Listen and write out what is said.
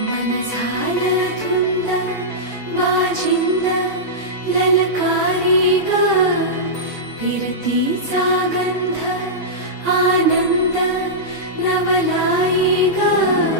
मन झालं धुंद बाजिंद ललकारी ग फिरतीचा गंध आनंद नवलाई ग